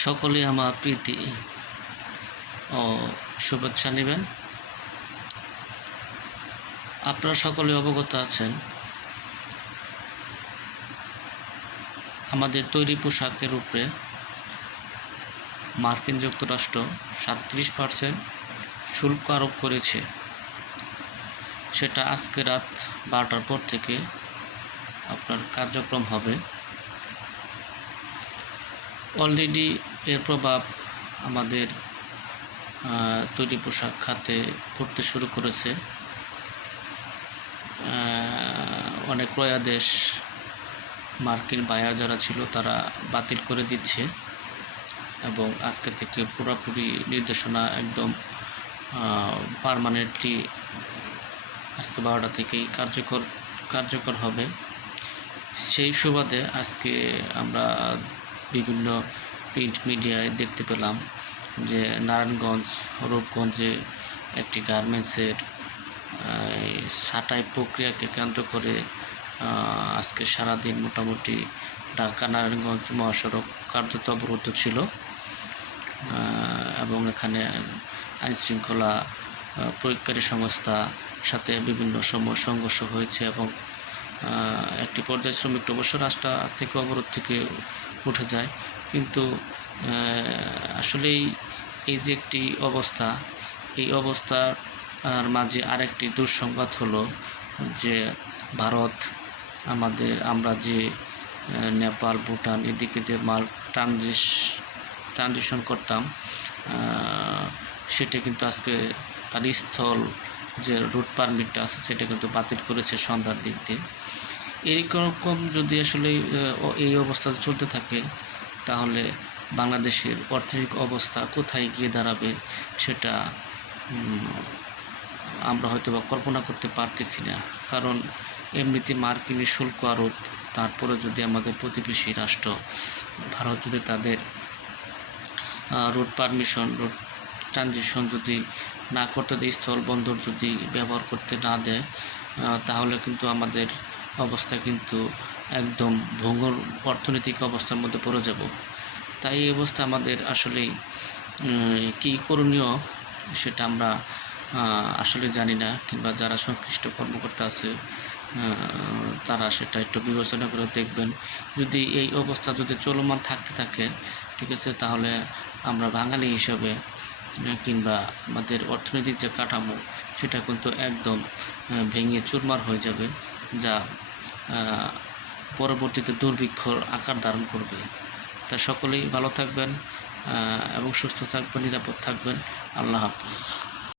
সকলে আমার প্রীতি ও শুভেচ্ছা নেবেন। আপনারা সকলে অবগত আছেন আমাদের তৈরি পোশাকের উপরে মার্কিন যুক্তরাষ্ট্র 37% শুল্ক আরোপ করেছে। সেটা আজকে রাত 12টার পর থেকে আপনার কার্যক্রম হবে। অলরেডি এর প্রভাব আমাদের তৈরি পোশাক খাতে পড়তে শুরু করেছে। অনেক ক্রয়াদেশ মার্কিন বায়ার যারা ছিল তারা বাতিল করে দিচ্ছে এবং আজকে থেকে পুরোপুরি নির্দেশনা একদম পার্মানেন্টলি আজকে 12টা থেকেই কার্যকর হবে। সেই সুবাদে আজকে আমরা বিভিন্ন প্রিন্ট মিডিয়ায় দেখতে পেলাম যে নারায়ণগঞ্জ রূপগঞ্জে একটি গার্মেন্টসের ছাঁটাই প্রক্রিয়াকে কেন্দ্র করে আজকে সারাদিন মোটামুটি ঢাকা নারায়ণগঞ্জ মহাসড়ক কার্যত অবরুদ্ধ ছিল এবং এখানে আইনশৃঙ্খলা প্রয়োগকারী সংস্থার সাথে বিভিন্ন সময় সংঘর্ষ হয়েছে এবং একটি পর্যায়ে শ্রমিক অবশ্য রাস্তা থেকে অবরোধ থেকে উঠে যায়। কিন্তু আসলেই এই যে একটি অবস্থা, এই অবস্থার মাঝে আরেকটি দুঃসংবাদ হলো যে ভারত আমরা যে নেপাল ভুটান এদিকে যে মাল ট্রানজিশন করতাম সেটা কিন্তু আজকে তার স্থল যে রুট পারমিটটা আছে সেটা কিন্তু বাতিল করেছে সন্ধ্যার দিক দিয়ে। এইরকম যদি আসলে এই অবস্থা চলতে থাকে তাহলে বাংলাদেশের অর্থনৈতিক অবস্থা কোথায় গিয়ে দাঁড়াবে সেটা আমরা হয়তো বা কল্পনা করতে পারতেছি না। কারণ এমনিতে মার্কিনের শুল্ক আরোপ, তারপরে যদি আমাদের প্রতিবেশী রাষ্ট্র ভারত যদি তাদের রুট ট্রানজিশন যদি না করতে দেয়, স্থল বন্দর যদি ব্যবহার করতে না দেয়, তাহলে কিন্তু আমাদের অবস্থা কিন্তু একদম ভঙ্গুর অর্থনৈতিক অবস্থার মধ্যে পড়ে যাব। তাই এই অবস্থা আমাদের আসলেই কী করণীয় সেটা আমরা আসলে জানি না, কিংবা যারা সংশ্লিষ্ট কর্মকর্তা আছে তারা সেটা একটু বিবেচনা করে দেখবেন। যদি এই অবস্থা যদি চলমান থাকতে থাকে, ঠিক আছে, তাহলে আমরা বাঙালি হিসাবে কিংবা আমাদের অর্থনৈতিক যে কাঠামো সেটা কিন্তু একদম ভেঙে চুরমার হয়ে যাবে, যা পরবর্তীতে দুর্ভিক্ষর আকার ধারণ করবে। তা সকলেই ভালো থাকবেন এবং সুস্থ থাকবেন, নিরাপদ থাকবেন। আল্লাহ হাফেজ।